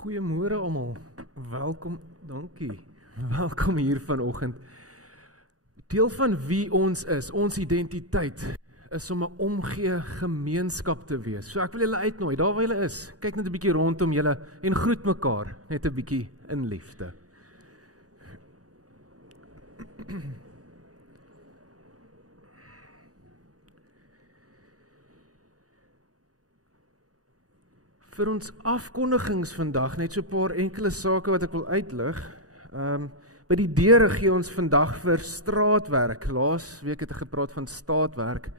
Goeiemôre almal. Welkom, dankie. Welkom hier vanoggend. Deel van wie ons is, ons identiteit, is om 'n omgee gemeenskap te wees. So ek wil julle uitnooi, daar waar julle is, kyk net 'n bietjie rondom julle en groet mekaar, net 'n bietjie in liefde. Vir ons afkondigings vandag, net so 'n paar enkele sake wat ek wil uitlig. By die deure gee ons vandag vir straatwerk. Laas week het ek gepraat van staatwerk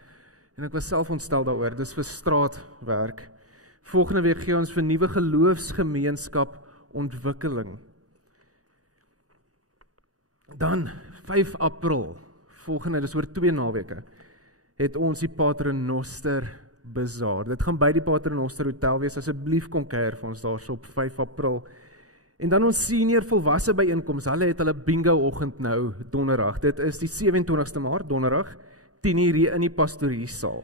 en ek was self ontstel daaroor, dis vir straatwerk. Volgende week gee ons vir nuwe geloofsgemeenskap ontwikkeling. Dan 5 April, volgende, dis oor 2 naweke, het ons die Paternoster Bazaar. Dit gaan by die Paternoster Hotel wees, asseblief kom kuier vir ons daarso op 5 April. En dan ons senior volwasse byeenkoms, hulle het hulle bingo oggend nou donderdag. Dit is die 27ste Maart, donderdag, 10:00 hier in die pastoriesaal.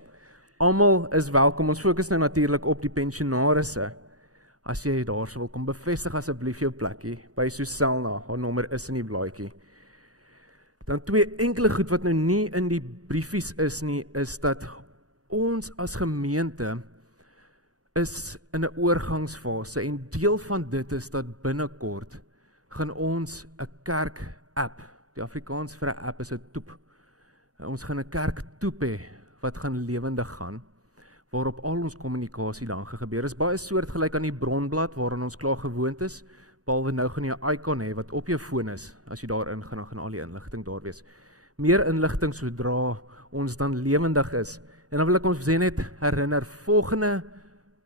Almal is welkom. Ons fokus nou natuurlik op die pensionarisse. As jy daarso wil kom, bevestig asseblief jou plekkie by Suselna. Haar nommer is in die blaadjie. Dan 2 enkele goed wat nou nie in die briefies is nie, is dat ons as gemeente is in 'n oorgangsfase en deel van dit is dat binnekort gaan ons 'n kerk-app, die Afrikaans vir 'n app is 'n toep. Ons gaan 'n kerk-toep hê wat gaan lewendig gaan, waarop al ons kommunikasie dan gebeur. Is baie soortgelyk aan die bronblad waarin ons klaar gewoond is, behalwe nou gaan jy 'n icon hê wat op jou foon is. As jy daarin gaan, dan gaan al die inligting daar wees. Meer inligting sodra ons dan lewendig is. En dan wil ek ons net herinner, volgende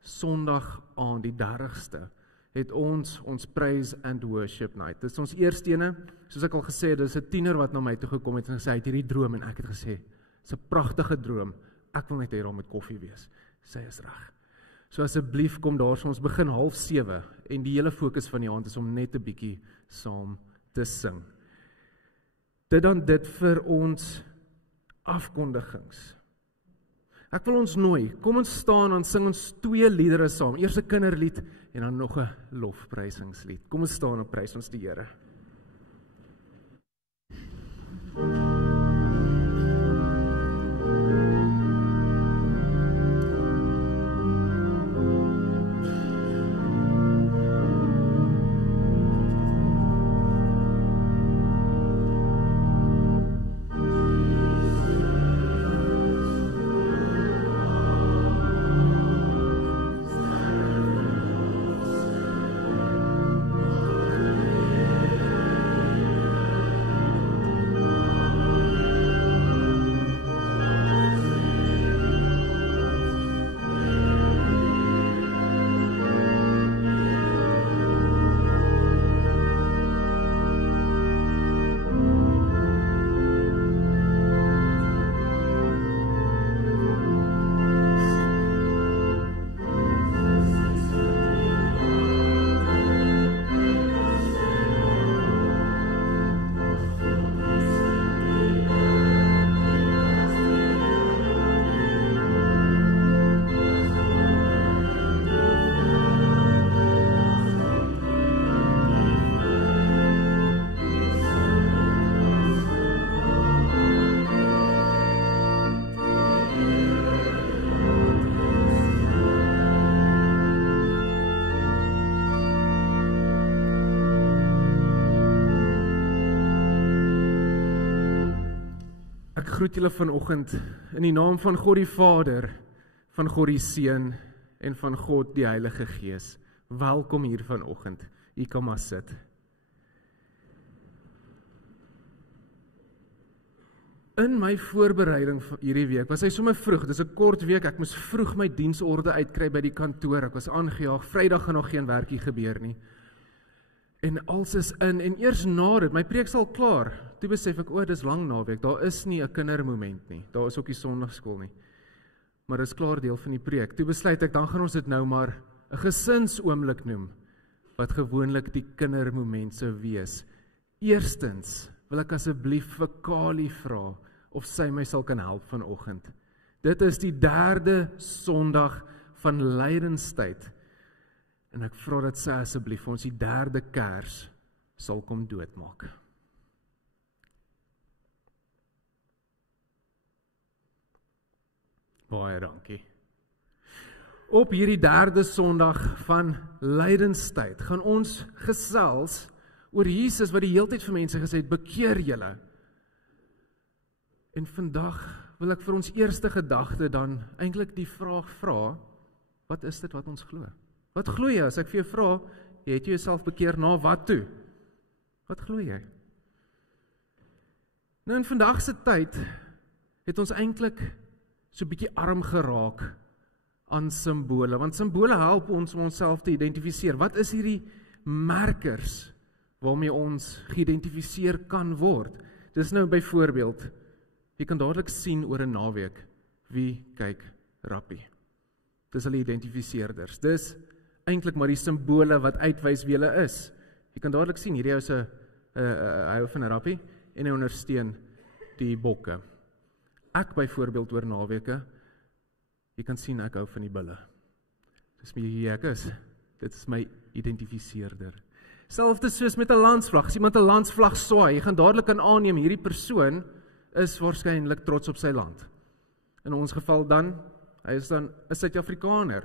Sondag aan die 30ste het ons Praise and Worship Night. Dit is ons eerste ene, soos ek al gesê het, dis 'n tiener wat na my toe gekom het en gesê, hy het hierdie droom en ek het gesê, dis 'n pragtige droom, ek wil net hê daar moet koffie wees. Sy is reg. So asseblief kom daar, so ons begin 6:30 en die hele fokus van die aand is om net 'n bietjie saam te sing. Dit vir ons afkondigings. Ek wil ons nooi, kom ons staan en sing ons 2 liedere saam. Eers 'n kinderlied en dan nog 'n lofprysingslied. Kom ons staan en prys ons die Here. Ek groet julle vanoggend in die naam van God die Vader, van God die Seun en van God die Heilige Gees. Welkom hier vanoggend. U kan maar sit. In my voorbereiding vir hierdie week was hy sommer vroeg, dis 'n kort week, ek moes vroeg my diensorde uitkry by die kantoor, ek was aangejaag, Vrydag gaan nog geen werkie gebeur nie. En alles is in, en eers na dit, my preek is al klaar, toe besef ek, dis lang naweek, daar is nie 'n kindermoment nie, daar is ook nie Sondagskool nie, maar dit is klaar deel van die preek. Toe besluit ek, dan gaan ons dit nou maar 'n gesinsoomblik noem, wat gewoonlik die kindermoment sou wees. Eerstens wil ek asseblief vir Kali vra, of sy my sal kan help vanoggend. Dit is die 3de Sondag van lydenstyd. En ek vra dat sy asseblief vir ons die derde kers sal kom doodmaak. Baie dankie. Op hierdie derde Sondag van lydenstyd gaan ons gesels oor Jesus wat die hele tyd vir mense gesê het, bekeer julle. En vandag wil ek vir ons eerste gedagte dan eintlik die vraag vra, wat is dit wat ons glo? Wat glo jy as ek vir jou vra, jy het jouself bekeer na wat toe? Wat glo jy? Nou in vandag se tyd het ons eintlik so 'n bietjie arm geraak aan simbole, want simbole help ons om onsself te identifiseer. Wat is hierdie merkers waarmee ons geïdentifiseer kan word? Dis nou byvoorbeeld, jy kan dadelik sien oor 'n naweek wie kyk rappie. Dis hulle identifiseerders. Dis eintlik maar die simbole wat uitwys wie hulle is. Jy kan dadelik sien, hierdie ou se hy hou van 'n rappie en hy ondersteun die bokke. Ek byvoorbeeld oor naweke, jy kan sien ek hou van die bulle. Dis wie ek is. Dit is my identifiseerder. Selfs soos met 'n landsvlag. As iemand 'n landsvlag swaai, jy gaan dadelik kan aanneem hierdie persoon is waarskynlik trots op sy land. In ons geval dan, hy is dan 'n Suid-Afrikaner.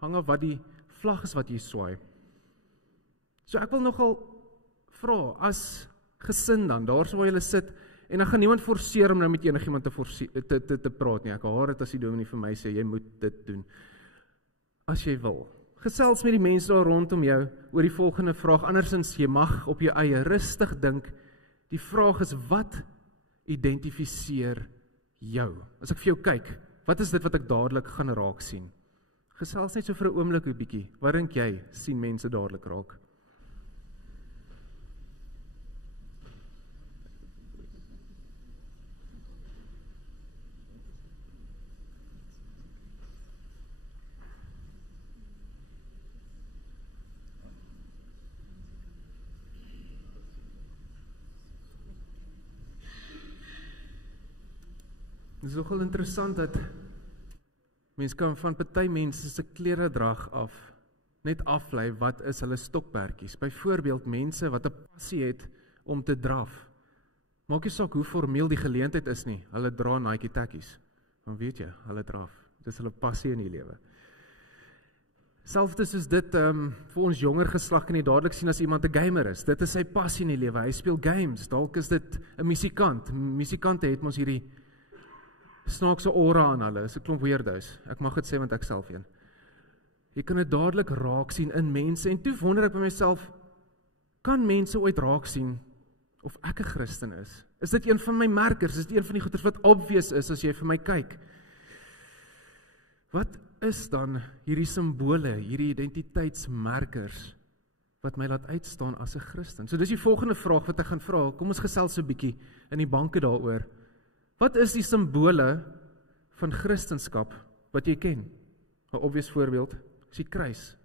Hang af wat die vlag is wat jy swaai. So ek wil nogal vra, as gesin dan, daar so waar julle sit, en dan gaan niemand forceer om nou met enigiemand te praat nie. Ek haat dit as die dominee vir my sê, jy moet dit doen. As jy wil. Gesels met die mense daar rondom jou oor die volgende vraag, andersins jy mag op jou eie rustig dink. Die vraag is, wat identifiseer jou? As ek vir jou kyk, wat is dit wat ek dadelik gaan raak sien? Gesels net so vir 'n oomblik 'n bietjie. Wat dink jy sien mense dadelik raak? Dit is nogal interessant dat mense kan van party mense se kleredrag af net aflei wat is hulle stokperdjies. Byvoorbeeld mense wat 'n passie het om te draf. Maak nie saak hoe formeel die geleentheid is nie, hulle dra Nike tekkies. Dan weet jy, hulle draf. Dis hulle passie in die lewe. Selfs is dit vir ons jonger geslag kan jy dadelik sien as iemand 'n gamer is. Dit is sy passie in die lewe. Hy speel games. Dalk is dit 'n musikant. Musikante het mos hierdie snaakse aura aan hulle, is 'n klomp weirdos. Ek mag dit sê want ek self een. Jy kan dit dadelik raak sien in mense, en toe wonder ek by myself, kan mense ooit raak sien of ek 'n Christen is? Is dit een van my merkers? Is dit een van die goeders wat obvious is as jy vir my kyk? Wat is dan hierdie simbole, hierdie identiteitsmerkers wat my laat uitstaan as 'n Christen? So dis die volgende vraag wat ek gaan vra. Kom ons gesels so 'n bietjie in die banke daaroor. Wat is die simbole van Christenskap wat jy ken? 'n Obvious voorbeeld is die kruis.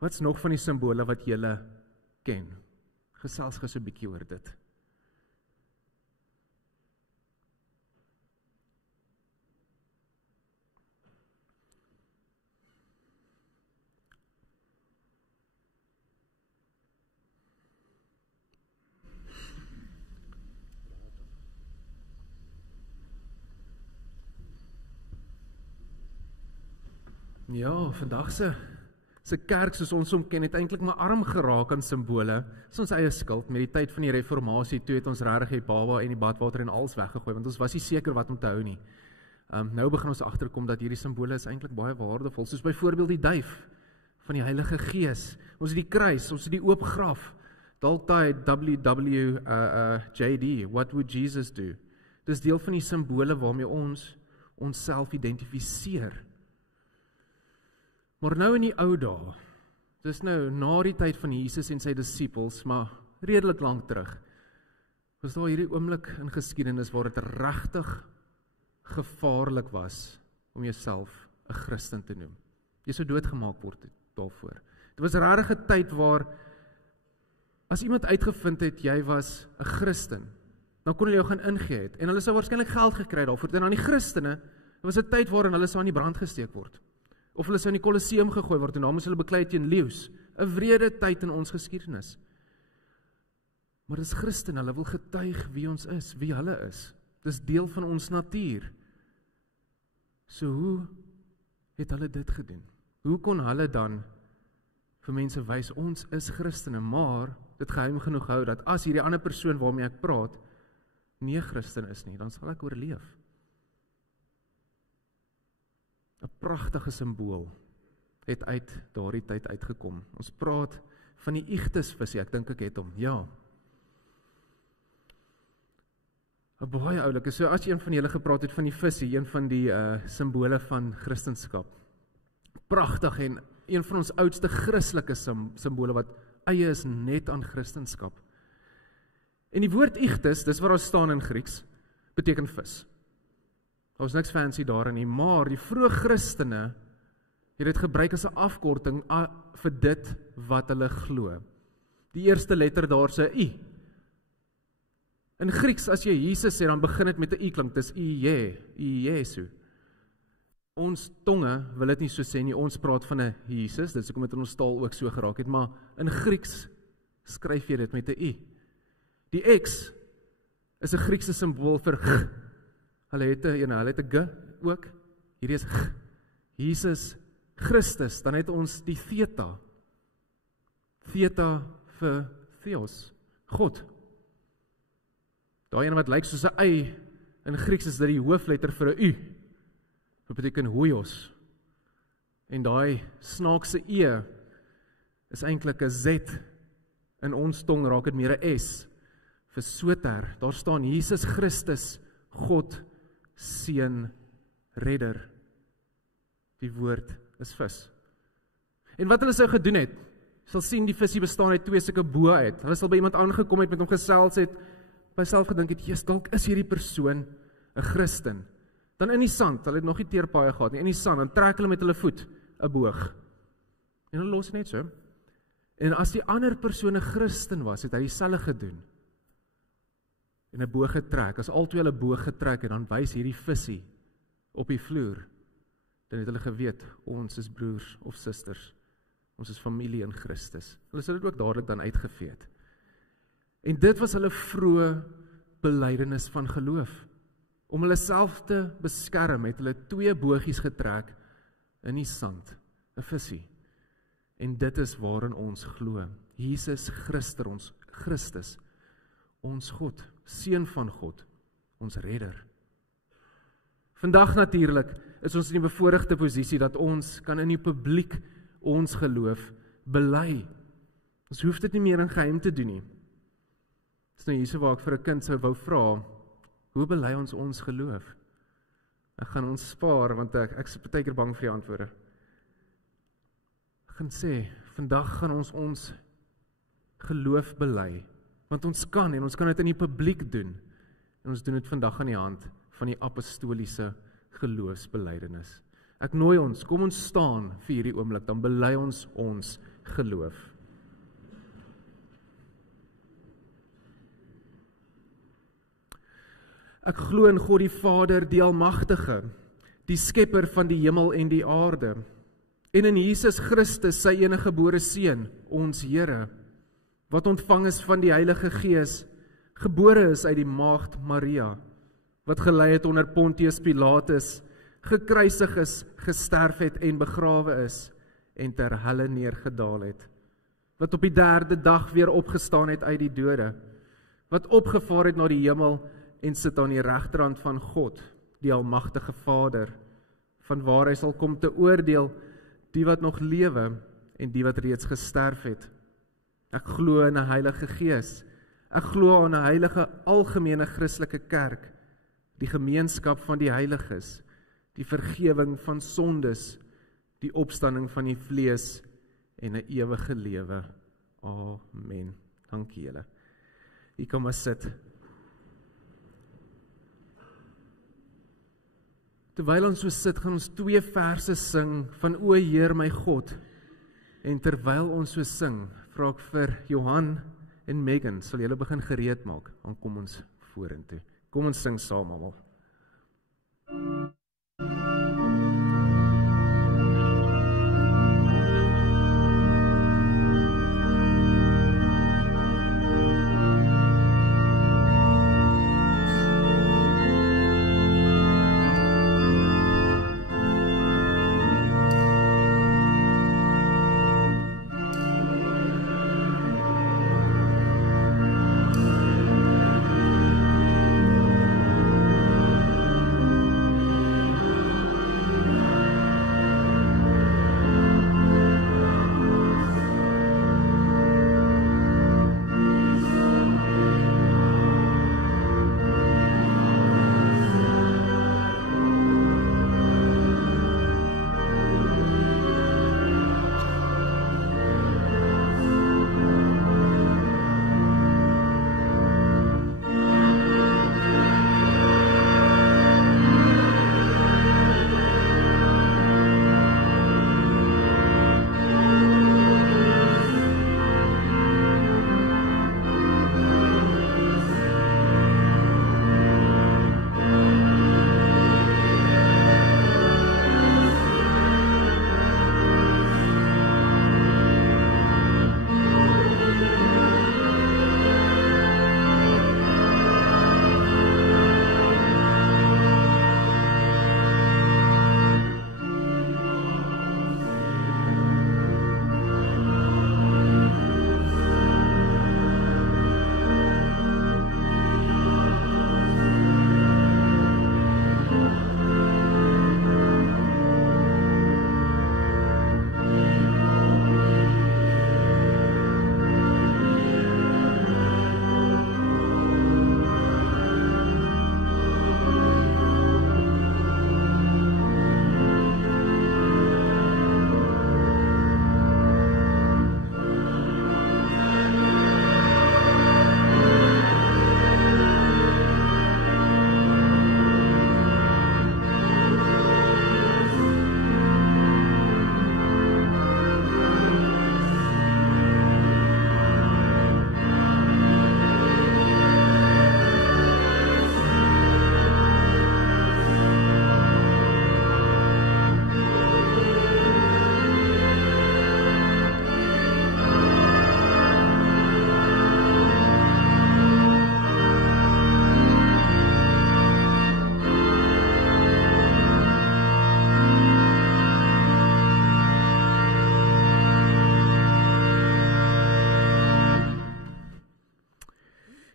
Wat's nog van die simbole wat jy ken? Gesels gou so 'n bietjie oor dit. Ja, vandag se kerk soos ons hom ken het eintlik maar arm geraak aan simbole. Dis ons eie skuld. Met die tyd van die reformatie toe het ons regtig die baba en die badwater en alles weggegooi, want ons was nie seker wat om te hou nie. Nou begin ons agterkom dat hierdie simbole is eintlik baie waardevol, soos byvoorbeeld die duif van die Heilige Gees. Ons het die kruis, ons het die oop graf. Dalk daai WWJD, what would Jesus do? Dis deel van die simbole waarmee ons onsself identifiseer. Maar nou in die ou dae, dis nou na die tyd van Jesus en sy disippels, maar redelik lank terug, was daar hierdie oomblik in geskiedenis waar dit regtig gevaarlik was om jouself 'n Christen te noem. Jy sou doodgemaak word daarvoor. Dit was regtig 'n tyd waar as iemand uitgevind het jy was 'n Christen, dan kon hulle jou gaan ingee het en hulle sou waarskynlik geld gekry daarvoor. En aan die Christene, dit was 'n tyd waarin hulle sou aan die brand gesteek word. Of hulle sou in die Kolosseum gegooi word en daar moes hulle beklei teen leeu's. 'n wrede tyd in ons geskiedenis. Maar dis Christene, hulle wil getuig wie ons is, wie hulle is. Dis deel van ons natuur. So hoe het hulle dit gedoen? Hoe kon hulle dan vir mense wys, ons is Christene, maar dit geheim genoeg hou, dat as hierdie ander persoon waarmee ek praat, nie 'n Christen is nie, dan sal ek oorleef. 'n Pragtige simbool het uit daardie tyd uitgekom. Ons praat van die Ichthysvisie, ek dink ek het hom, ja. 'n Baie oulike, so as een van julle gepraat het van die visie, een van die simbole van Christendom. Pragtig en een van ons oudste Christelike simbole wat eie is net aan Christendom. En die woord Ichthys, dis wat daar staan in Grieks, beteken vis. Daar is niks fancy daarin nie, maar die vroeë Christene het dit gebruik as 'n afkorting vir dit wat hulle glo. Die eerste letter daar is 'n I. In Grieks, as jy Jesus sê, dan begin dit met 'n I klank, dis Iesu. Ons tonge wil dit nie so sê nie, ons praat van 'n Jesus, dit is hoekom dit in ons taal ook so geraak het, maar in Grieks skryf jy dit met 'n I. Die X is 'n Griekse simbool vir G. Hulle het 'n G ook. Hierdie is G. Jesus Christus, dan het ons die theta. Theta vir Theos, God. Daai een wat lyk soos 'n y, in Grieks is dit die hoofletter vir 'n U. Dit beteken hoios. En daai snaakse E is eintlik 'n Z. In ons tong raak dit meer 'n S. Vir soter, daar staan Jesus Christus, God, Seun, Redder. Die woord is vis. En wat hulle sou gedoen het, sal sien die visie bestaan uit 2 sulke boë uit. Hulle sal by iemand aangekom het, met hom gesels het, by self gedink het, Jesus, dalk is hierdie persoon 'n Christen. Dan in die sand, hulle het nog nie teerpaaie gehad nie, in die sand, dan trek hulle met hulle voet 'n boog. En hulle los net so. En as die ander persoon 'n Christen was, het hy dieselfde gedoen. En 'n boog getrek. As albei hulle boog getrek en dan wys hierdie visie op die vloer, dan het hulle geweet, ons is broers of susters. Ons is familie in Christus. Hulle sal dit ook dadelik dan uitgevee het. En dit was hulle vroeë belydenis van geloof. Om hulle self te beskerm, het hulle 2 bogies getrek in die sand, 'n visie. En dit is waarin ons glo. Jesus Christus, ons God, Seun van God, ons redder. Vandag natuurlik is ons in die bevoorregte posisie dat ons kan in die publiek ons geloof bely. Ons hoef dit nie meer in geheim te doen nie. Dis nou hierso waar ek vir 'n kind sou wou vra, hoe bely ons geloof? Ek gaan ons spaar, want ek is baie keer bang vir die antwoorde. Ek gaan sê, vandag gaan ons geloof bely, want ons kan, en ons kan dit in die publiek doen, en ons doen dit vandag aan die hand van die apostoliese geloofsbelydenis. Ek nooi ons, kom ons staan vir hierdie oomblik, dan bely ons geloof. Ek glo in God die Vader, die Almagtige, die skepper van die hemel en die aarde, en in Jesus Christus, sy enige gebore Seun, ons Here, wat ontvang is van die Heilige Gees, gebore is uit die maagd Maria, wat gelei het onder Pontius Pilatus, gekruisig is, gesterf het en begrawe is, en ter helle neergedaal het, wat op die 3de dag weer opgestaan het uit die dode, wat opgevaar het na die hemel, en sit aan die regterhand van God, die Almagtige Vader, van waar hy sal kom te oordeel, die wat nog lewe, en die wat reeds gesterf het. Ek glo in 'n Heilige Gees, ek glo aan 'n heilige algemene Christelike kerk, die gemeenskap van die heiliges, die vergewing van sondes, die opstanding van die vlees, en 'n ewige lewe. Amen. Dankie julle. Hier kan maar sit. Terwyl ons so sit, gaan ons 2 verse sing van O Heer my God. En terwyl ons so sing, vra ek vir Johan en Megan, sal julle begin gereed maak, dan kom ons vorentoe. Kom ons sing saam almal.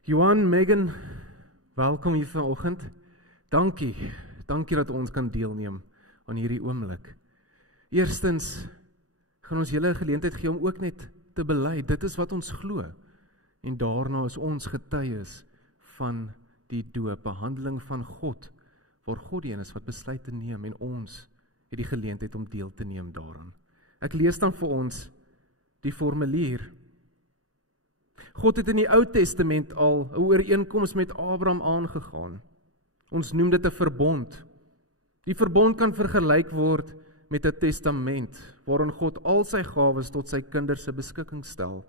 Johan, Megan, welkom hier vanoggend. Dankie dat ons kan deelneem aan hierdie oomblik. Eerstens, gaan ons julle 'n geleentheid gee om ook net te bely, dit is wat ons glo. En daarna is ons getuies van die doop, 'n handeling van God, waar God die een is wat besluit te neem en ons het die geleentheid om deel te neem daaraan. Ek lees dan vir ons die formulier. God het in die Ou Testament al 'n ooreenkoms met Abraham aangegaan. Ons noem dit 'n verbond. Die verbond kan vergelyk word met 'n testament, waarin God al sy gawes tot sy kinders se beskikking stel.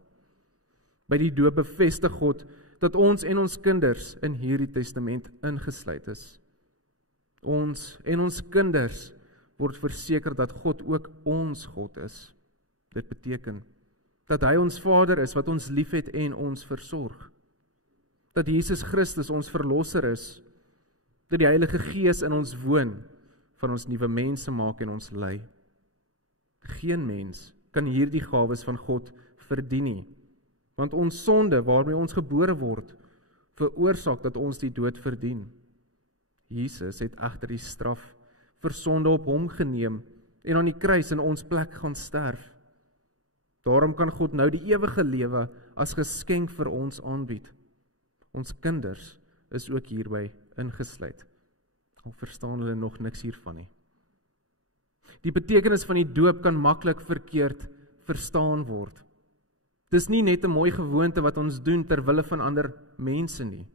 By die doop bevestig God dat ons en ons kinders in hierdie testament ingesluit is. Ons en ons kinders word verseker dat God ook ons God is. Dit beteken dat hy ons Vader is wat ons liefhet en ons versorg. Dat Jesus Christus ons verlosser is. Dat die Heilige Gees in ons woon, van ons nuwe mense maak en ons lei. Geen mens kan hierdie gawes van God verdien nie, want ons sonde waarmee ons gebore word, veroorsaak dat ons die dood verdien. Jesus het egter die straf vir sonde op hom geneem en aan die kruis in ons plek gaan sterf. Daarom kan God nou die ewige lewe as geskenk vir ons aanbied. Ons kinders is ook hierby ingesluit. Al verstaan hulle nog niks hiervan nie. Die betekenis van die doop kan maklik verkeerd verstaan word. Dis nie net 'n mooi gewoonte wat ons doen ter wille van ander mense nie.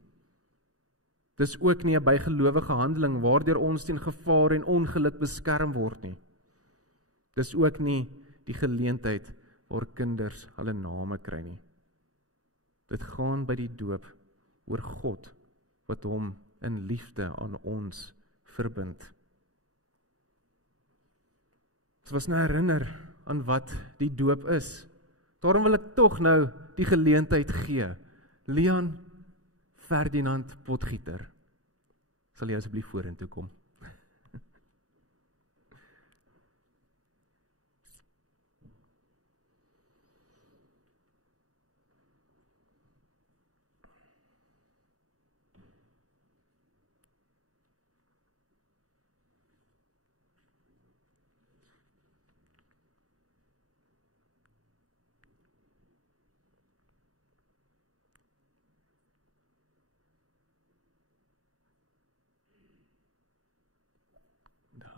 Dis ook nie 'n bygelowige handeling waardeur ons teen gevaar en ongeluk beskerm word nie. Dis ook nie die geleentheid waar kinders hulle name kry nie. Dit gaan by die doop oor God wat hom in liefde aan ons verbind. Ons was nou herinner aan wat die doop is. Daarom wil ek tog nou die geleentheid gee. Leon Ferdinand Potgieter, sal jy asseblief vorentoe kom?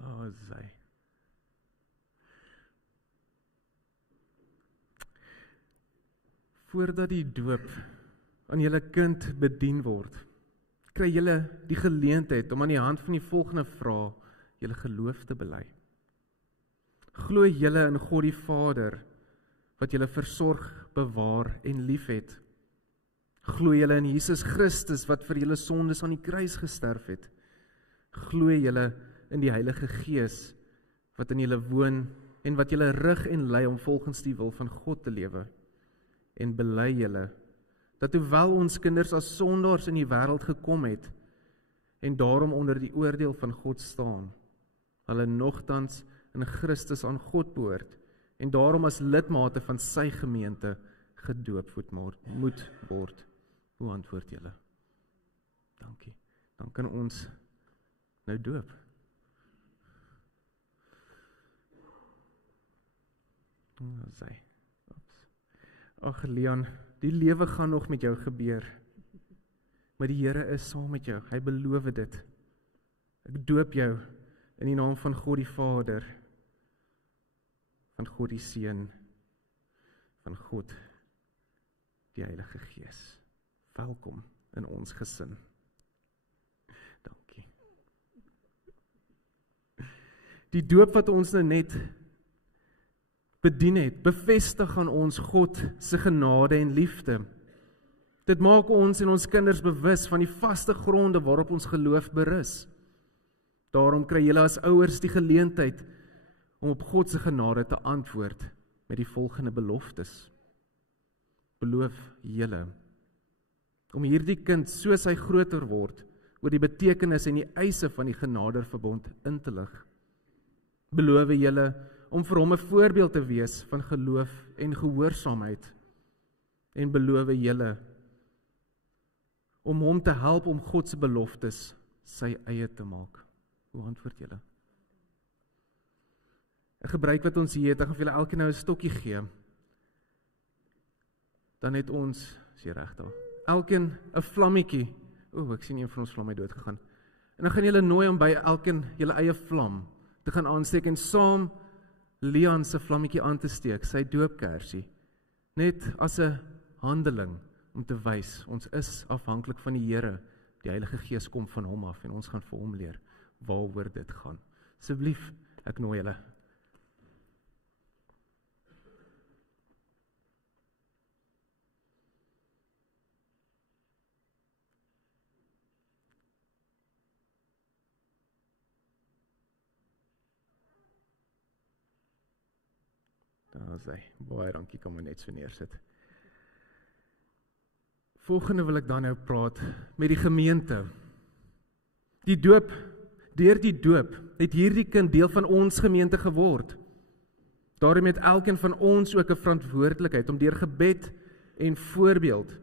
Daar is hy. Voordat die doop aan julle kind bedien word, kry julle die geleentheid om aan die hand van die volgende vraag julle geloof te bely. Glo julle in God die Vader, wat julle versorg, bewaar en liefhet? Glo julle in Jesus Christus, wat vir julle sondes aan die kruis gesterf het? Glo julle in die Heilige Gees, wat in julle woon en wat julle rig en lei om volgens die wil van God te lewe? En bely julle dat hoewel ons kinders as sondaars in die wêreld gekom het en daarom onder die oordeel van God staan, hulle nogtans in Christus aan God behoort en daarom as lidmate van sy gemeente gedoop moet word? Hoe antwoord julle? Dankie. Dan kan ons nou doop. Ag Leon, die lewe gaan nog met jou gebeur, maar die Here is saam met jou, hy beloof dit. Ek doop jou in die naam van God die Vader, van God die Seun, van God die Heilige Gees. Welkom in ons gesin. Dankie. Die doop wat ons nou net bedien het, bevestig aan ons God se genade en liefde. Dit maak ons en ons kinders bewus van die vaste gronde waarop ons geloof berus. Daarom kry julle as ouers die geleentheid om op God se genade te antwoord met die volgende beloftes. Beloof julle om hierdie kind, soos hy groter word, oor die betekenis en die eise van die genadeverbond in te lig. Beloof julle om vir hom 'n voorbeeld te wees van geloof en gehoorsaamheid. En beloof julle om hom te help om God se beloftes sy eie te maak? Hoe antwoord julle? 'n Gebruik wat ons hier het, ek gaan vir julle elkeen nou 'n stokkie gee. Dan het ons, is jy reg daar, elkeen 'n vlammetjie. Ek sien een van ons vlam het dood gegaan. En dan gaan julle nooi om by elkeen julle eie vlam te gaan aansteek en saam Leon se vlammetjie aan te steek, sy doopkersie, net as 'n handeling om te wys, ons is afhanklik van die Here, die Heilige Gees kom van hom af en ons gaan vir hom leer waaroor dit gaan. Asseblief, ek nooi julle. Daar is hy, baie dankie, kan my net so neersit. Volgende wil ek dan nou praat met die gemeente. Die doop, deur die doop, het hierdie kind deel van ons gemeente geword. Daarom het elkeen van ons ook 'n verantwoordelikheid om deur gebed en voorbeeld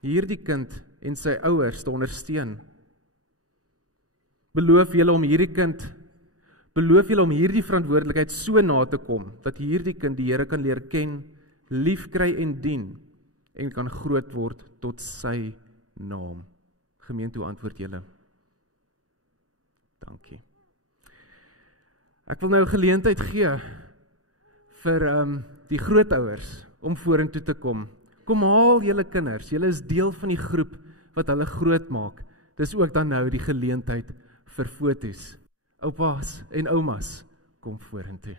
hierdie kind en sy ouers te ondersteun. Beloof julle om hierdie verantwoordelikheid so na te kom, dat hierdie kind die Here kan leer ken, lief kry en dien, en kan groot word tot sy naam. Gemeente, hoe antwoord julle? Dankie. Ek wil nou 'n geleentheid gee vir die grootouers om vorentoe te kom. Kom haal julle kinders, julle is deel van die groep wat hulle groot maak. Dis ook dan nou die geleentheid vir foto's. Oupas en oumas, kom vorentoe.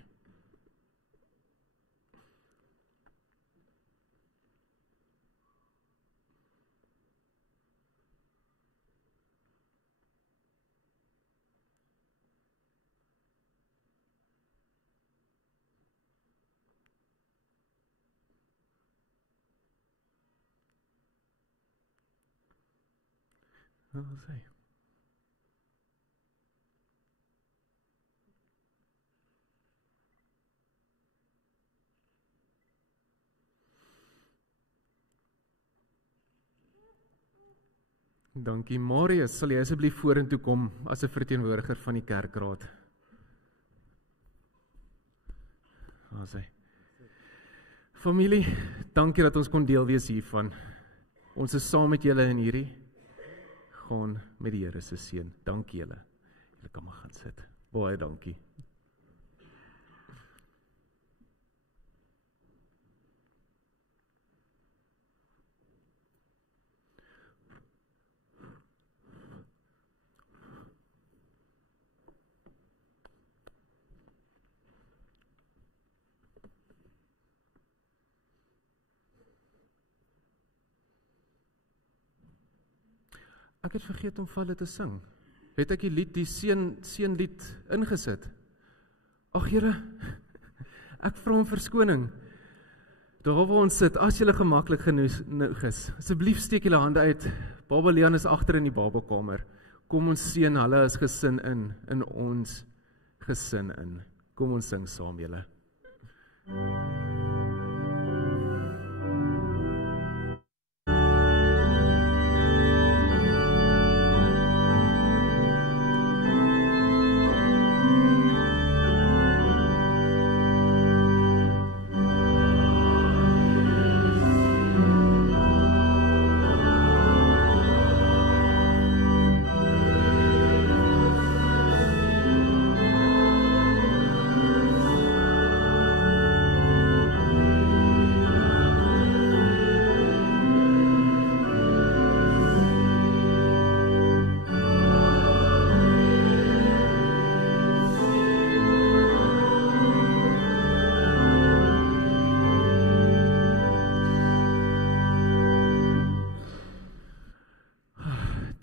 Wat sê? Dankie. Marius, sal jy asseblief vorentoe kom as 'n verteenwoordiger van die kerkraad? Waar is hy? Familie, dankie dat ons kon deel wees hiervan. Ons is saam met julle in hierdie gaan met die Here se seën. Dankie julle. Julle kan maar gaan sit. Baie dankie. Ek het vergeet om vir hulle te sing. Het ek die lied, die seënlied ingesit? Ag Here, ek vra om verskoning. Daar waar ons sit, as julle gemaklik genoeg is, asseblief steek julle hande uit. Baba Leon is agter in die babakamer. Kom ons seën hulle as gesin in ons gesin in. Kom ons sing saam julle.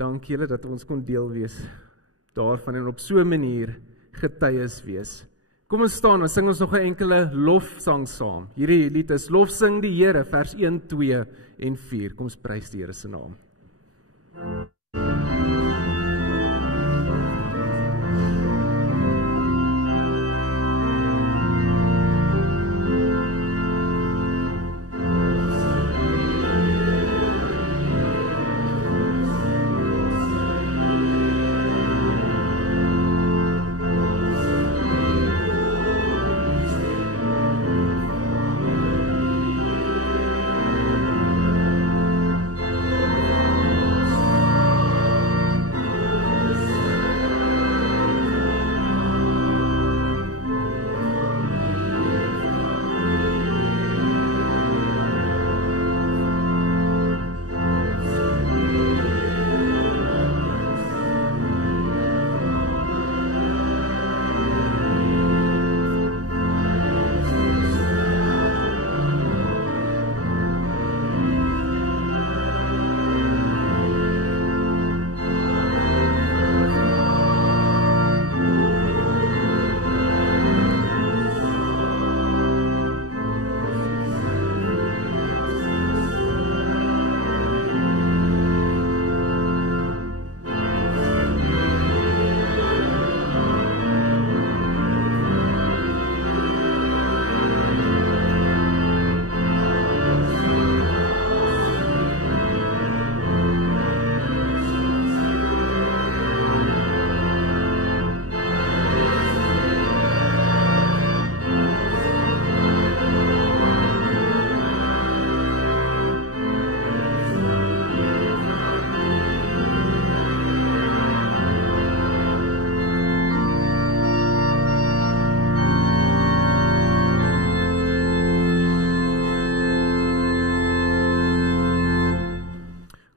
Dankie julle dat ons kon deel wees daarvan en op so 'n manier getuies wees. Kom ons staan, ons sing ons nog 'n enkele lofsang saam. Hierdie lied is Lofsing die Here, vers 1, 2 en 4. Kom ons prys die Here se naam.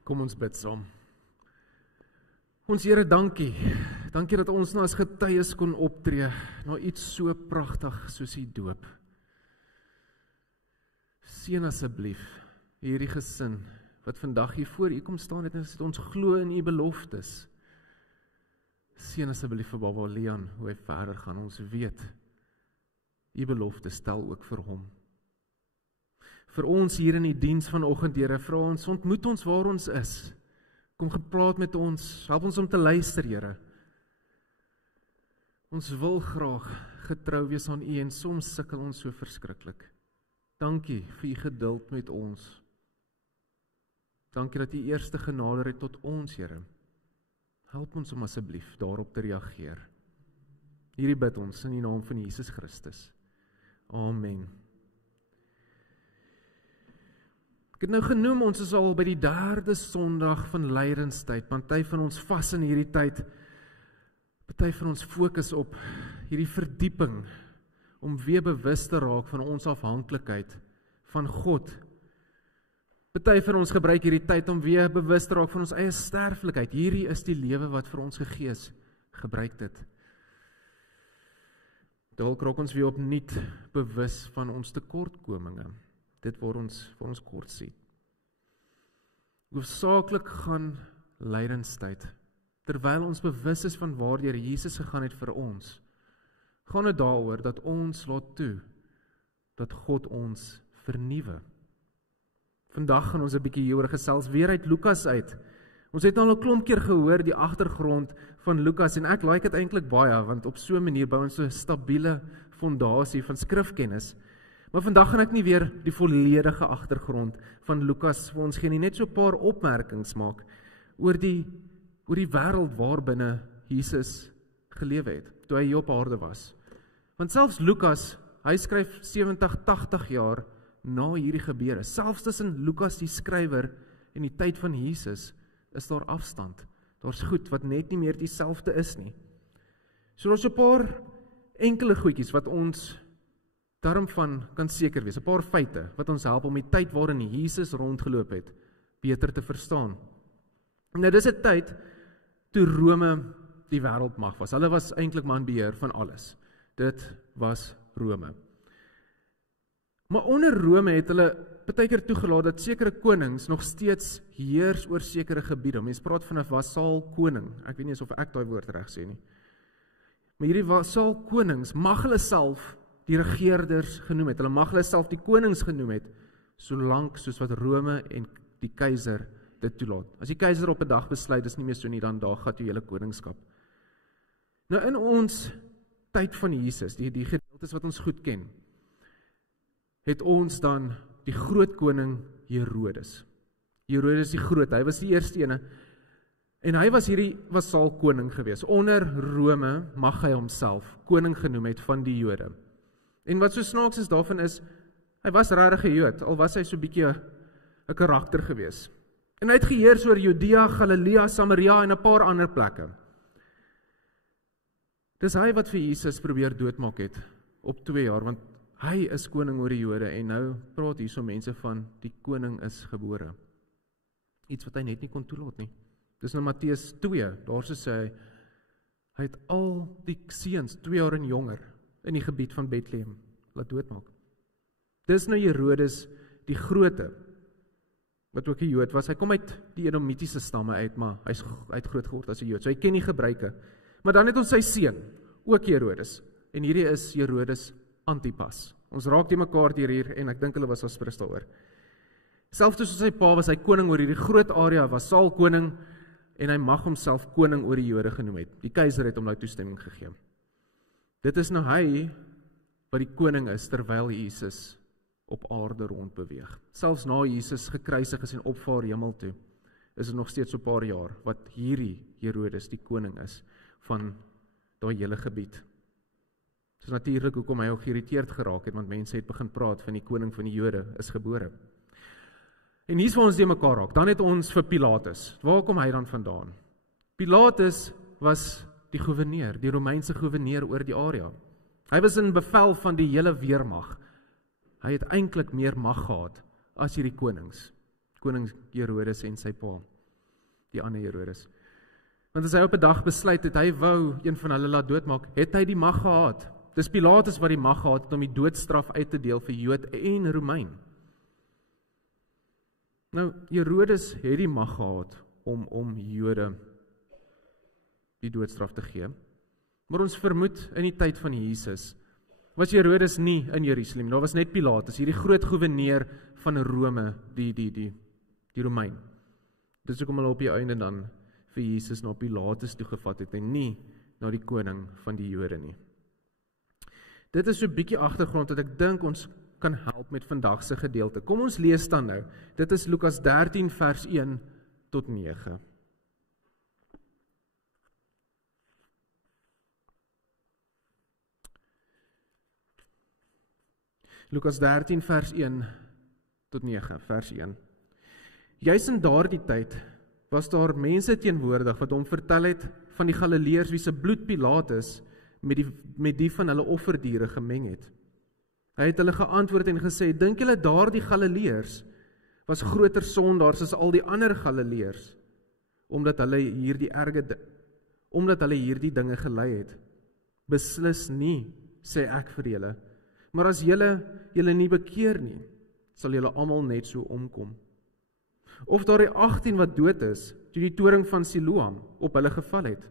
Kom ons bid saam. Ons Here, dankie. Dankie dat ons nou as getuies kon optree na iets so pragtig soos die doop. Seën asseblief hierdie gesin wat vandag hier voor U kom staan het en sê ons glo in U beloftes. Seën asseblief vir Baba Leon hoe hy verder gaan. Ons weet U beloftes stel ook vir hom. Vir ons hier in die diens vanoggend, Here, vra ons, ontmoet ons waar ons is. Kom gepraat met ons, help ons om te luister, Here. Ons wil graag getrou wees aan U en soms sukkel ons so verskriklik. Dankie vir U geduld met ons. Dankie dat U eerste genader het tot ons, Here. Help ons om asseblief daarop te reageer. Hierdie bid ons in die naam van Jesus Christus. Amen. Ek het nou genoem, ons is al by die 3de Sondag van lydenstyd. Party van ons vas in hierdie tyd. Party van ons fokus op hierdie verdieping om weer bewus te raak van ons afhanklikheid van God. Party van ons gebruik hierdie tyd om weer bewus te raak van ons eie sterflikheid. Hierdie is die lewe wat vir ons gegee is. Gebruik dit. Dalk raak ons weer opnuut bewus van ons tekortkominge. Dit waar ons kort sien. Hoofsaaklik gaan lydenstyd, terwyl ons bewus is van waardeur Jesus gegaan het vir ons, gaan dit daaroor dat ons laat toe, dat God ons vernuwe. Vandag gaan ons 'n bietjie hieroor gesels, weer uit Lukas uit. Ons het al 'n klomp keer gehoor die agtergrond van Lukas, en ek like dit eintlik baie, want op so 'n manier bou ons so 'n stabiele fondasie van skrifkennis. Maar vandag gaan ek nie weer die volledige agtergrond van Lukas vir ons gee nie, net so 'n paar opmerkings maak oor die wêreld waarbinne Jesus gelewe het, toe hy hier op aarde was. Want selfs Lukas, hy skryf 70, 80 jaar na hierdie gebeure. Selfs tussen Lukas die skrywer en die tyd van Jesus is daar afstand. Daar's goed wat net nie meer dieselfde is nie. So daar's 'n paar enkele goedjies wat ons daarvan kan seker wees, 'n paar feite wat ons help om die tyd waarin Jesus rondgeloop het, beter te verstaan. Nou dis 'n tyd toe Rome die wêreldmag was. Hulle was eintlik maar in beheer van alles. Dit was Rome. Maar onder Rome het hulle partykeer toegelaat dat sekere konings nog steeds heers oor sekere gebiede. Mense praat van 'n vasaalkoning. Ek weet nie of ek daai woord reg sê nie. Maar hierdie vasaalkonings mag hulle self die regeerders genoem het. Hulle mag hulle self die konings genoem het, solank soos wat Rome en die keiser dit toelaat. As die keiser op 'n dag besluit, dis nie meer so nie, dan daar gaan toe hele koningskap. Nou in ons tyd van Jesus, die gedeeltes wat ons goed ken, het ons dan die groot koning Herodes. Herodes die groot, hy was die eerste ene, en hy was hierdie vasaalkoning gewees. Onder Rome mag hy homself koning genoem het van die Jode. En wat so snaaks is daarvan is, hy was regtig 'n Jood, al was hy so 'n bietjie 'n karakter gewees. En hy het geheers oor Judea, Galilea, Samaria en 'n paar ander plekke. Dis hy wat vir Jesus probeer doodmaak het op 2 jaar, want hy is koning oor die Jode, en nou praat hierso mense van die koning is gebore. Iets wat hy net nie kon toelaat nie. Dis nou Matteus 2, daar so sê hy het al die seuns 2 jaar en jonger in die gebied van Bethlehem laat doodmaak. Dis nou Herodes die Grote, wat ook 'n Jood was. Hy kom uit die Edomitiese stamme uit, maar hy het groot geword as 'n Jood, so hy ken die gebruike. Maar dan het ons sy seun, ook Herodes, en hierdie is Herodes Antipas. Ons raak die mekaar hier, en ek dink hulle was versprei daaroor. Selfs soos sy pa was hy koning oor hierdie groot area, vasaalkoning, en hy mag homself koning oor die Jode genoem het. Die keiser het hom nou toestemming gegee. Dit is nou hy wat die koning is, terwyl Jesus op aarde rondbeweeg. Selfs na Jesus gekruisig is en opvaar hemel toe, is dit nog steeds so 'n paar jaar, wat hierdie Herodes die koning is, van daai hele gebied. Dis natuurlik hoekom hy ook geïrriteerd geraak het, want mense het begin praat van die koning van die Jode is gebore. En hier's waar ons die mekaar raak. Dan het ons vir Pilatus. Waar kom hy dan vandaan? Pilatus was die gouverneur, die Romeinse gouverneur oor die area. Hy was in bevel van die hele weermag. Hy het eintlik meer mag gehad as hierdie konings, koning Herodes en sy pa. die ander Herodes. Want as hy op 'n dag besluit het, hy wou een van hulle laat doodmaak, het hy die mag gehad. Dis Pilatus wat die mag gehad het om die doodstraf uit te deel vir Jood en Romein. Nou, Herodes het die mag gehad om Jode die doodstraf te gee. Maar ons vermoed in die tyd van Jesus, was Herodes nie in Jerusalem, daar was net Pilatus, hierdie groot goewerneur van Rome, die Romein. Dis hoekom hulle op die einde dan vir Jesus na Pilatus toegevat het en nie na die koning van die Jode nie. Dit is so 'n bietjie agtergrond wat ek dink ons kan help met vandag se gedeelte. Kom ons lees dan nou. Dit is Lukas 13 vers 1 tot 9. Lukas 13 vers 1 tot 9, vers 1. Juis in daardie tyd was daar mense teenwoordig wat hom vertel het van die Galileërs wie se bloed Pilatus met die van hulle offerdiere gemeng het. Hy het hulle geantwoord en gesê, dink julle daardie Galileërs was groter sondaars as al die ander Galileërs, omdat hulle hierdie dinge gelei het? Beslis nie, sê ek vir julle. Maar as julle nie bekeer nie, sal julle almal net so omkom. Of daardie 18 wat dood is, toe die toring van Siloam op hulle geval het.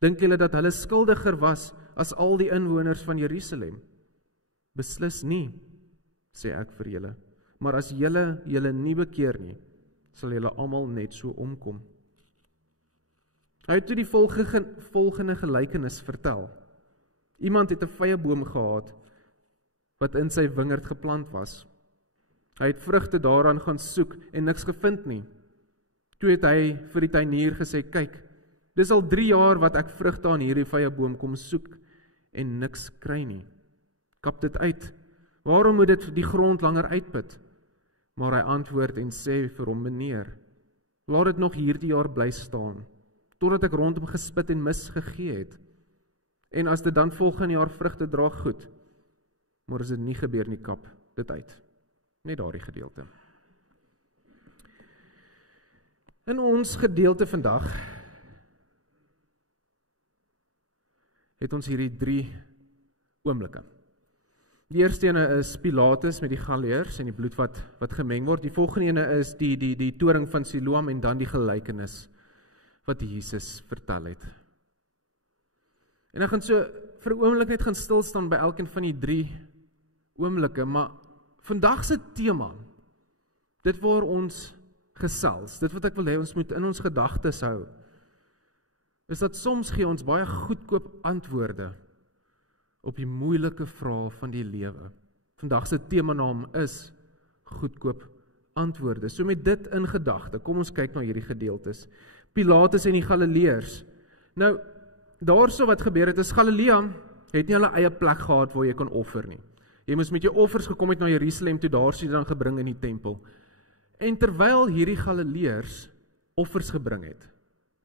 Dink julle dat hulle skuldiger was as al die inwoners van Jerusalem? Beslis nie, sê ek vir julle. Maar as julle nie bekeer nie, sal julle almal net so omkom. Hy het toe die volgende gelykenis vertel. Iemand het 'n vyeboom gehad wat in sy wingerd geplant was. Hy het vrugte daaraan gaan soek en niks gevind nie. Toe het hy vir die tuinier gesê, kyk, dis al 3 jaar wat ek vrugte aan hierdie vyeboom kom soek en niks kry nie. Kap dit uit. Waarom moet dit die grond langer uitput? Maar hy antwoord en sê vir hom, meneer, laat dit nog hierdie jaar bly staan, totdat ek rondom gespit en mis gegee het. En as dit dan volgende jaar vrugte dra, goed. Maar as dit nie gebeur nie, kap dit uit. Net daardie gedeelte. In ons gedeelte vandag het ons hierdie 3 oomblikke. Die eerste ene is Pilatus met die Galileërs en die bloed wat gemeng word. Die volgende ene is die toring van Siloam en dan die gelykenis wat Jesus vertel het. En ek gaan so vir 'n oomblik net gaan stil staan by elkeen van die 3 oomblikke, maar vandag se tema, dit waar ons gesels, dit wat ek wil hê ons moet in ons gedagtes hou, is dat soms gee ons baie goedkoop antwoorde op die moeilike vrae van die lewe. Vandag se tema naam is goedkoop antwoorde. So met dit in gedagte, kom ons kyk na hierdie gedeeltes. Pilatus en die Galileërs. Nou, daarso wat gebeur het is Galilea het nie hulle eie plek gehad waar jy kan offer nie. Jy moes met jou offers gekom het na Jerusalem toe, daar sien dan gebring in die tempel. En terwyl hierdie Galileërs offers gebring het,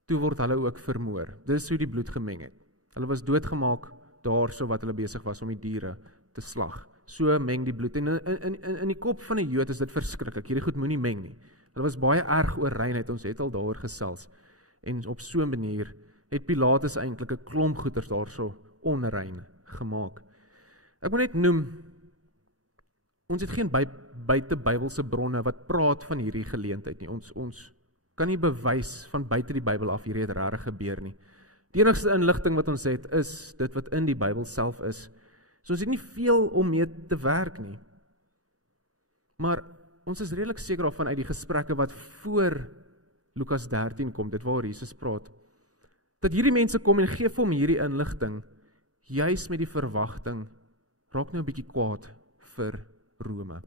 toe word hulle ook vermoor. Dis hoe die bloed gemeng het. Hulle was doodgemaak daarso wat hulle besig was om die diere te slag. So meng die bloed. En in die kop van 'n Jood is dit verskriklik. Hierdie goed moenie meng nie. Hulle was baie erg oor reinheid, ons het al daaroor gesels. En op so 'n manier het Pilatus eintlik 'n klomp goeders daarso onrein gemaak. Ek wil net noem, ons het geen buite Bybelse bronne wat praat van hierdie geleentheid nie. Ons kan nie bewys van buite die Bybel af hierdie het regtig gebeur nie. Die enigste inligting wat ons het is dit wat in die Bybel self is. So ons het nie veel om mee te werk nie. Maar ons is redelik seker daarvan uit die gesprekke wat voor Lukas 13 kom, dit waar Jesus praat, dat hierdie mense kom en gee vir hom hierdie inligting, juis met die verwagting, raak nou 'n bietjie kwaad vir Rome.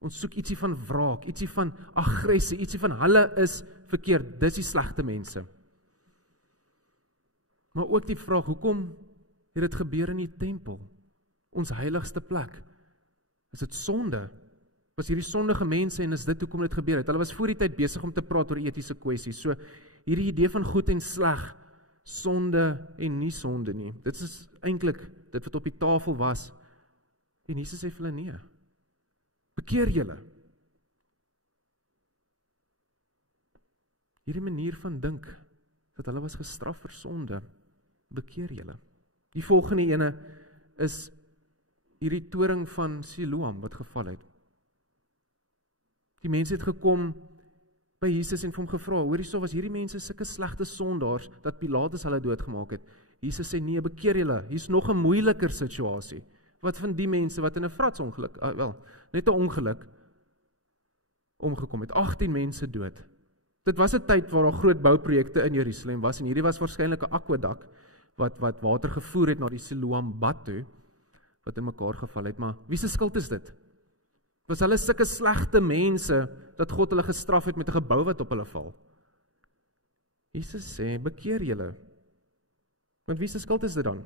Ons soek ietsie van wraak, ietsie van aggressie, ietsie van hulle is verkeerd, dis die slegte mense. Maar ook die vraag, hoekom het dit gebeur in die tempel? Ons heiligste plek. Is dit sonde? Was hierdie sondige mense en is dit hoekom dit gebeur het? Hulle was voor die tyd besig om te praat oor etiese kwessies. So hierdie idee van goed en sleg, sonde en nie sonde nie. Dit is eintlik dit wat op die tafel was. En Jesus sê vir hulle nee. Bekeer julle. Hierdie manier van dink, dat hulle was gestraf vir sonde, bekeer julle. Die volgende ene is hierdie toring van Siloam wat geval het. Die mense het gekom by Jesus en vir hom gevra, hoor hierso, was hierdie mense sulke slegte sondaars, dat Pilatus hulle doodgemaak het. Jesus sê, nee, bekeer julle, hier's nog 'n moeiliker situasie. Wat van die mense wat in 'n vratsongeluk, net 'n ongeluk, omgekom het, 18 mense dood. Dit was 'n tyd waar daar groot bouprojekte in Jerusalem was, en hierdie was waarskynlik 'n akwadak, wat water gevoer het na die Siloam bad toe, wat in mekaar geval het, maar wie se skuld is dit? Was hulle sulke slegte mense, dat God hulle gestraf het met 'n gebou wat op hulle val? Jesus sê, bekeer julle. Want wie se skuld is dit dan?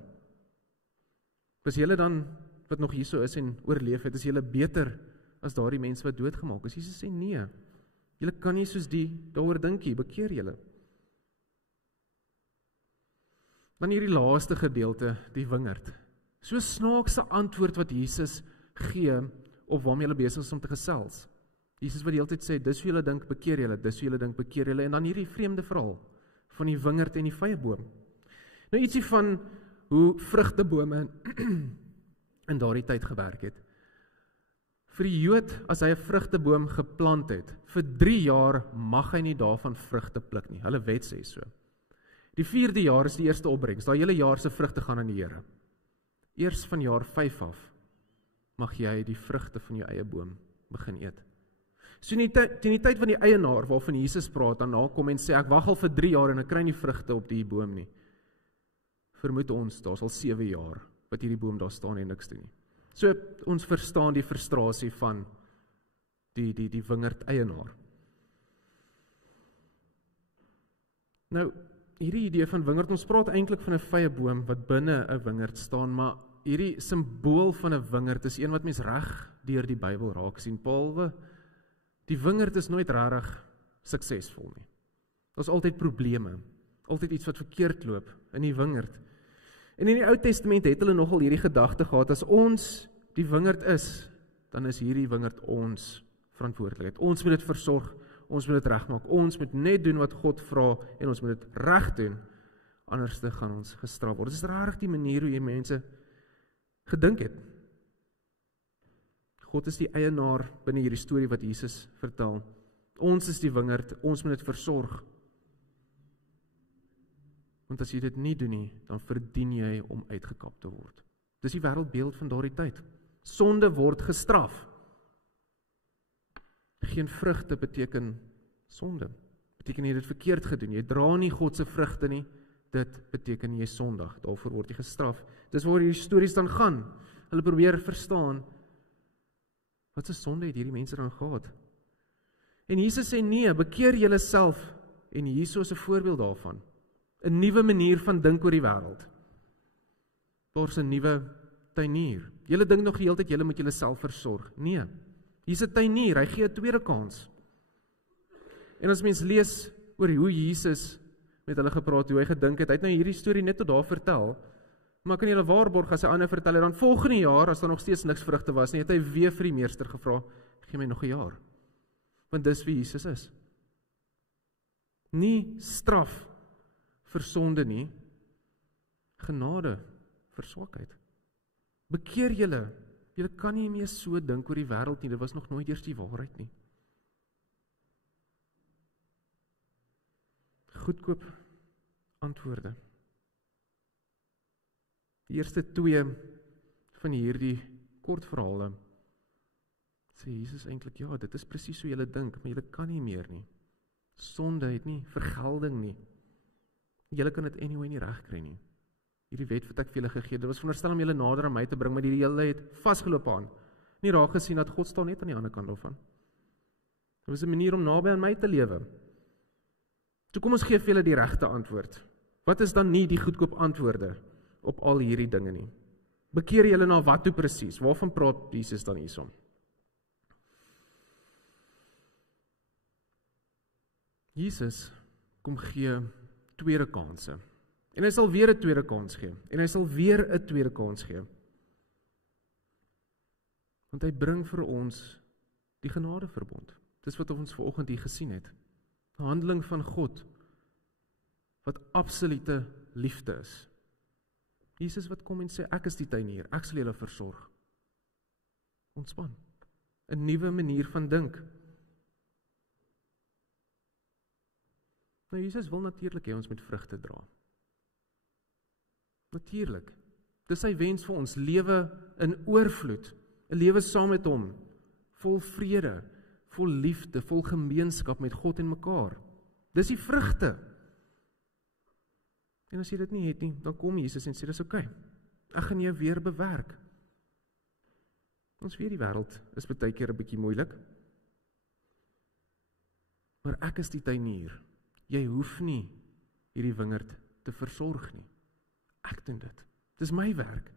Was julle dan, wat nog hierso is en oorleef het, is julle beter as daardie mense wat doodgemaak is? Jesus sê, nee, julle kan nie soos die daaroor dink nie, bekeer julle. Dan hierdie laaste gedeelte, die wingerd. So snaakse antwoord wat Jesus gee, of waarmee hulle besig is om te gesels. Jesus wat die hele tyd sê, dis hoe julle dink, bekeer julle, dis hoe julle dink, bekeer julle, en dan hierdie vreemde verhaal, van die wingerd en die vyeboom. Nou ietsie van hoe vrugtebome in daardie tyd gewerk het. Vir die Jood, as hy 'n vrugteboom geplant het, vir 3 jaar mag hy nie daarvan vrugte pluk nie. Hulle wet sê so. Die 4de jaar is die eerste opbrengs, daai hele jaar se vrugte gaan aan die Here. Eers van jaar 5 af, mag jy die vrugte van jou eie boom begin eet. So in die tyd van die eienaar, waarvan Jesus praat, daarna kom en sê, ek wag al vir 3 jaar en ek kry nie vrugte op die boom nie. Vermoed ons, daar is al 7 jaar, wat hierdie boom daar staan en niks doen nie. So, ons verstaan die frustrasie van die wingerd eienaar. Nou, hierdie idee van wingerd, ons praat eintlik van 'n vyeboom wat binne 'n wingerd staan, maar hierdie simbool van 'n wingerd is een wat mens reg deur die Bybel raak sien. Behalwe, die wingerd is nooit regtig suksesvol nie. Daar's altyd probleme, altyd iets wat verkeerd loop in die wingerd. En in die Ou Testament het hulle nogal hierdie gedagte gehad, as ons die wingerd is, dan is hierdie wingerd ons verantwoordelikheid. Ons moet dit versorg, ons moet dit regmaak, ons moet net doen wat God vra, en ons moet dit reg doen, anders gaan ons gestraf word. Dit is regtig die manier hoe jy mense gedink het. God is die eienaar binne hierdie storie wat Jesus vertel. Ons is die wingerd, ons moet dit versorg. Want as jy dit nie doen nie, dan verdien jy om uitgekap te word. Dis die wêreldbeeld van daardie tyd. Sonde word gestraf. Geen vrugte beteken sonde. Beteken jy dit verkeerd gedoen. Jy dra nie God se vrugte nie. Dit beteken jy sondig. Daarvoor word jy gestraf. Dis waar hierdie stories dan gaan. Hulle probeer verstaan, wat se sonde het hierdie mense dan gehad? En Jesus sê nee, bekeer julle self. En hierso is 'n voorbeeld daarvan. 'n Nuwe manier van dink oor die wêreld. Daar's 'n nuwe tuinier. Julle dink nog die hele tyd julle moet julle self versorg. Nee. Hier's 'n tuinier, hy gee 'n tweede kans. En as mens lees oor hoe Jesus met hulle gepraat, hoe hy gedink het, hy het nou hierdie storie net tot daar vertel, maar kan julle waarborg as hy ander vertel het, dan volgende jaar, as daar nog steeds niks vrugte was nie, het hy weer vir die meester gevra, gee my nog 'n jaar. Want dis wie Jesus is. Nie straf vir sonde nie, genade vir swakheid. Bekeer julle, julle kan nie meer so dink oor die wêreld nie, dit was nog nooit eers die waarheid nie. Goedkoop antwoorde. Die eerste 2 van hierdie kort verhale sê Jesus eintlik, ja, dit is presies hoe julle dink, maar julle kan nie meer nie. Sonde het nie vergelding nie. Julle kan dit anyway nie regkry nie. Hierdie wet wat ek vir julle gegee het, dit was veronderstel om julle nader aan my te bring, maar die hele het vasgeloop aan. Nie raak gesien dat God staan net aan die ander kant daarvan. Dit was 'n manier om naby aan my te lewe. So kom ons gee vir julle die regte antwoord. Wat is dan nie die goedkoop antwoorde op al hierdie dinge nie? Bekeer julle na wat toe presies? Waarvan praat Jesus dan hierson? Jesus kom gee tweede kanse. En hy sal weer 'n tweede kans gee. En hy sal weer 'n tweede kans gee. Want hy bring vir ons die genadeverbond. Dis wat ons vanoggend hier gesien het. 'n handeling van God, wat absolute liefde is. Jesus wat kom en sê, ek is die tuinier, ek sal julle versorg. Ontspan. 'n nuwe manier van dink. Nou, Jesus wil natuurlik hê ons moet vrugte dra. Natuurlik. Dis sy wens vir ons, lewe in oorvloed, 'n lewe saam met hom, vol vrede, vol liefde, vol gemeenskap met God en mekaar. Dis die vrugte. En as jy dit nie het nie, dan kom Jesus en sê, dis oké. Ek gaan jou weer bewerk. Ons weet die wêreld is baie keer 'n bietjie moeilik. Maar ek is die tuinier. Jy hoef nie hierdie wingerd te versorg nie. Ek doen dit. Dis my werk.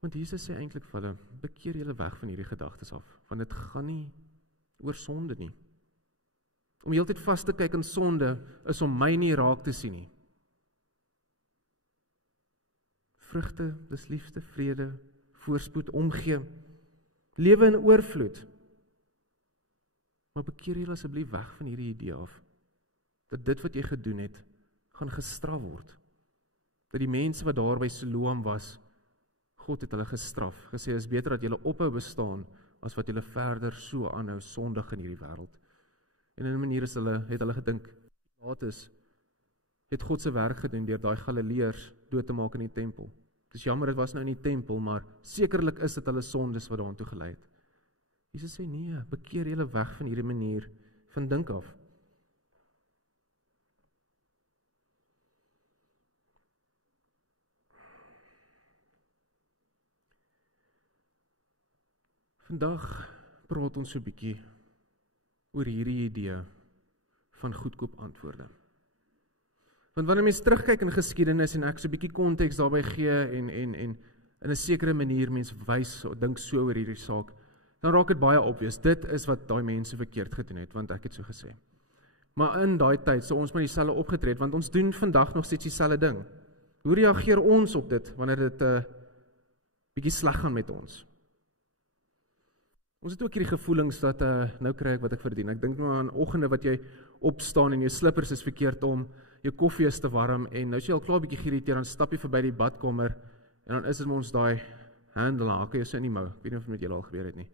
Want Jesus sê eintlik vir hulle, bekeer julle weg van hierdie gedagtes af, want dit gaan nie oor sonde nie. Om heeltyd vas te kyk in sonde, is om my nie raak te sien nie. Vrugte, dis liefde, vrede, voorspoed, omgee, lewe in oorvloed. Maar bekeer julle asseblief weg van hierdie idee af, dat dit wat jy gedoen het, gaan gestraf word. Dat die mense wat daar by Siloam was, God het hulle gestraf, gesê, is beter dat julle ophou bestaan, as wat julle verder so aanhou sondig in hierdie wêreld. En in 'n manier het hulle gedink, Pilatus het God se werk gedoen deur daai Galileërs dood te maak in die tempel. Dis jammer, dit was nou in die tempel, maar sekerlik is dit hulle sondes wat daartoe gelei het. Jesus sê, nee, bekeer julle weg van hierdie manier van dink af. Vandag praat ons so 'n bietjie oor hierdie idee van goedkoop antwoorde. Want wanneer mens terugkyk in geskiedenis en ek so 'n bietjie konteks daarbey gee en in 'n sekere manier mens wys, dink so oor hierdie saak, dan raak dit baie obvious. Dit is wat daai mense verkeerd gedoen het, want ek het so gesê. Maar in daai tyd sou ons maar dieselfde opgetree het, want ons doen vandag nog steeds dieselfde ding. Hoe reageer ons op dit wanneer dit bietjie sleg gaan met ons? Ons het ook hierdie gevoelings dat, nou kry ek wat ek verdien. Ek dink nou aan oggende wat jy opstaan en jou slippers is verkeerd om, jou koffie is te warm en nou is jy al klaar bietjie geïrriteerd, dan stap jy verby die badkamer en dan is dit ons daai handle, hake jy so in die mou. Ek weet nie of dit met julle al gebeur het nie.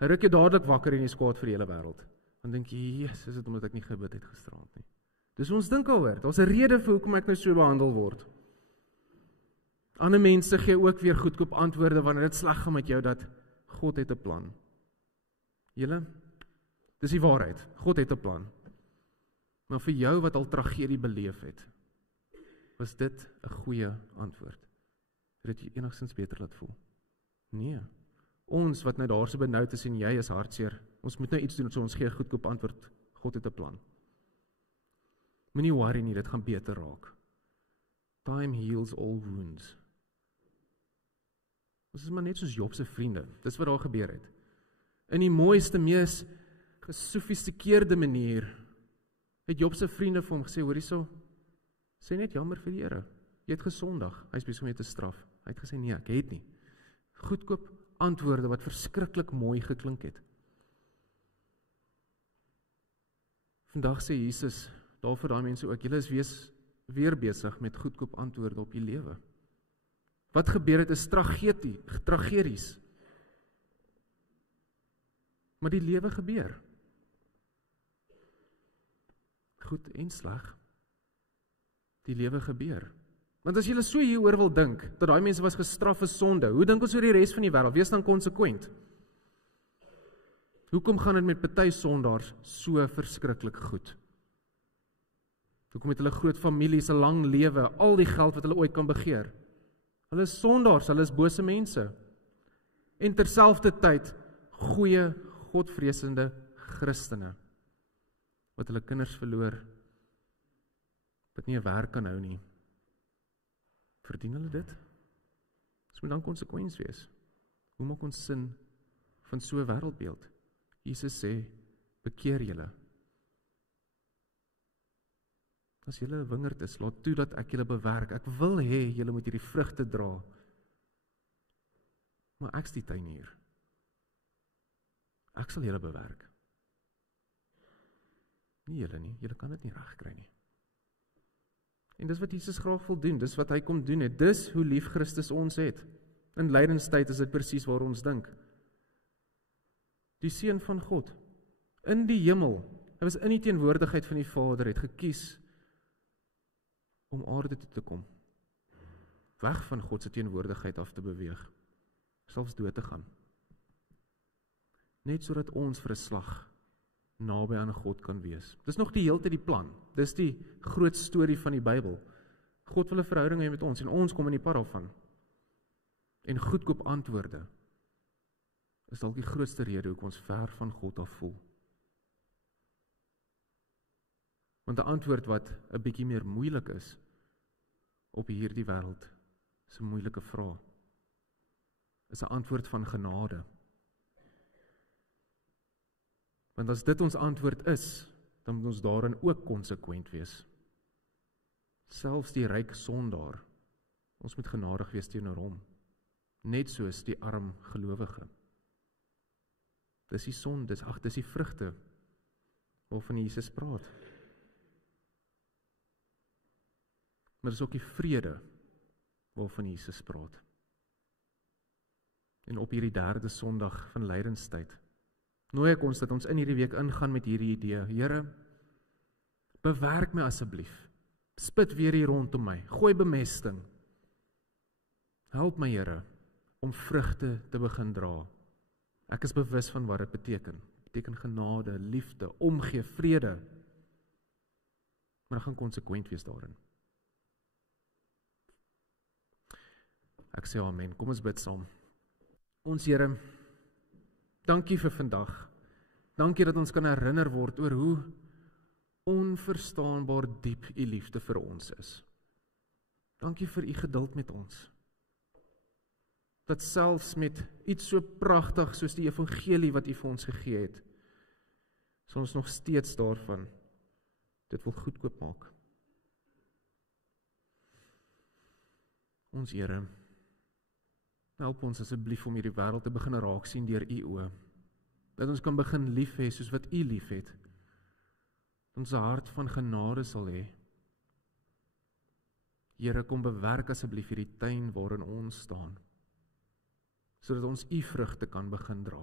Hy ruk jou dadelik wakker en jy is kwaad vir die hele wêreld. Dan dink jy, yes, is dit omdat ek nie gebid het gisteraand nie. Dis ons dink alhoor, daar's 'n rede vir hoekom ek nou so behandel word. Ander mense gee ook weer goedkoop antwoorde wanneer dit sleg gaan met jou, dat God het 'n plan. Julle, dis die waarheid, God het 'n plan. Maar vir jou wat al tragedie beleef het, was dit 'n goeie antwoord. Het dit jy enigstens beter laat voel? Nee. Ons wat nou daar so benoud is en jy is hartseer, ons moet nou iets doen, so ons gee 'n goedkoop antwoord. God het 'n plan. Moenie worry nie, dit gaan beter raak. Time heals all wounds. Ons is maar net soos Job se vriende, dis wat daar gebeur het. In die mooiste, mees gesofistikeerde manier, het Job se vriende vir hom gesê, hoor hierso, sê net jammer vir die Here, jy het gesondig, hy is besig om jou te straf. Hy het gesê, nee, ek het nie. Goedkoop antwoorde wat verskriklik mooi geklink het. Vandag sê Jesus, daar vir daai mense ook, julle is weer besig met goedkoop antwoorde op die lewe. Wat gebeur het is tragedies. Maar die lewe gebeur. Goed en sleg. Die lewe gebeur. Want as jy so hieroor wil dink, dat daai mense was gestraf vir sonde, hoe dink ons oor die res van die wêreld? Wees dan konsekwent. Hoekom gaan dit met party sondaars so verskriklik goed? Hoekom het hulle groot families, 'n lang lewe, al die geld wat hulle ooit kan begeer? Hulle is sondaars, hulle is bose mense. En terselfdertyd goeie, godvreesende Christene, wat hulle kinders verloor, wat nie 'n werk kan hou nie. Verdien hulle dit? Ons moet dan konsekwent wees. Hoe maak ons sin van so 'n wêreldbeeld? Jesus sê, bekeer julle. As julle 'n wingerd is, laat toe dat ek julle bewerk. Ek wil hê julle moet hierdie vrugte dra. Maar ek's die tuinier. Ek sal julle bewerk. Nie julle nie, julle kan dit nie regkry nie. En dis wat Jesus graag wil doen, dis wat hy kom doen het, dis hoe lief Christus ons het. In lydenstyd is dit presies waar ons dink. Die Seun van God, in die hemel, hy was in die teenwoordigheid van die Vader, het gekies om aarde toe te kom, weg van God se teenwoordigheid af te beweeg, selfs dood te gaan. Net sodat ons vir 'n slag naby aan God kan wees. Dis nog die hele tyd die plan. Dis die groot storie van die Bybel. God wil 'n verhouding hê met ons en ons kom in die pad daarvan. En goedkoop antwoorde is dalk die grootste rede hoekom ons ver van God af voel. Want 'n antwoord wat 'n bietjie meer moeilik is op hierdie wêreld, is 'n moeilike vraag. Is 'n antwoord van genade. Want as dit ons antwoord is, dan moet ons daarin ook konsekwent wees. Selfs die ryk sondaar, ons moet genadig wees teenoor hom, net soos die arm gelowige. Dis die sonde, dis die vrugte waarvan Jesus praat. Maar dis ook die vrede waarvan Jesus praat. En op hierdie 3de Sondag van lydenstyd nooi ek ons dat ons in hierdie week ingaan met hierdie idee. Here, bewerk my asseblief. Spit weer hier rondom my. Gooi bemesting. Help my, Here, om vrugte te begin dra. Ek is bewus van wat dit beteken. Dit beteken genade, liefde, omgee, vrede. Maar ek gaan konsekwent wees daarin. Ek sê amen. Kom ons bid saam. Ons Here, dankie vir vandag. Dankie dat ons kan herinner word oor hoe onverstaanbaar diep u liefde vir ons is. Dankie vir u geduld met ons. Dat selfs met iets so pragtig soos die evangelie wat u vir ons gegee het, sal ons nog steeds daarvan dit wil goedkoop maak. Ons Here, help ons asseblief om hierdie wêreld te begin raak sien deur u oë. Dat ons kan begin lief hê soos wat u lief het. Ons hart van genade sal hê. Here, kom bewerk asseblief hierdie tuin waarin ons staan, sodat ons u vrugte kan begin dra.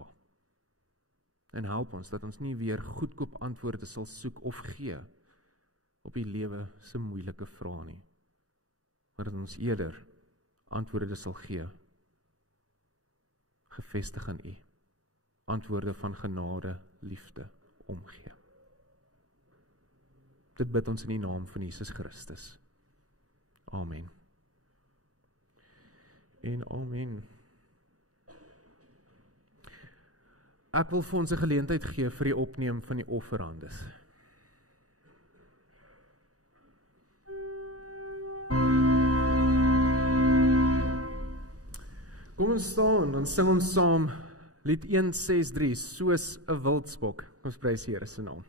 En help ons dat ons nie weer goedkoop antwoorde sal soek of gee op die lewe se moeilike vrae nie, maar dat ons eerder antwoorde sal gee, gevestig in u, antwoorde van genade, liefde, omgee. Dit bid ons in die naam van Jesus Christus. Amen. En amen. Ek wil vir ons 'n geleentheid gee vir die opneem van die offerandes. Kom ons staan, dan sing ons saam lied 163, soos 'n wildspok. Ons prys die Here se naam.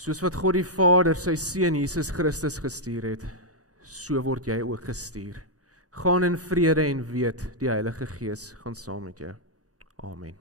Soos wat God die Vader sy Seun Jesus Christus gestuur het, so word jy ook gestuur. Gaan in vrede en weet, die Heilige Gees gaan saam met jou. Amen.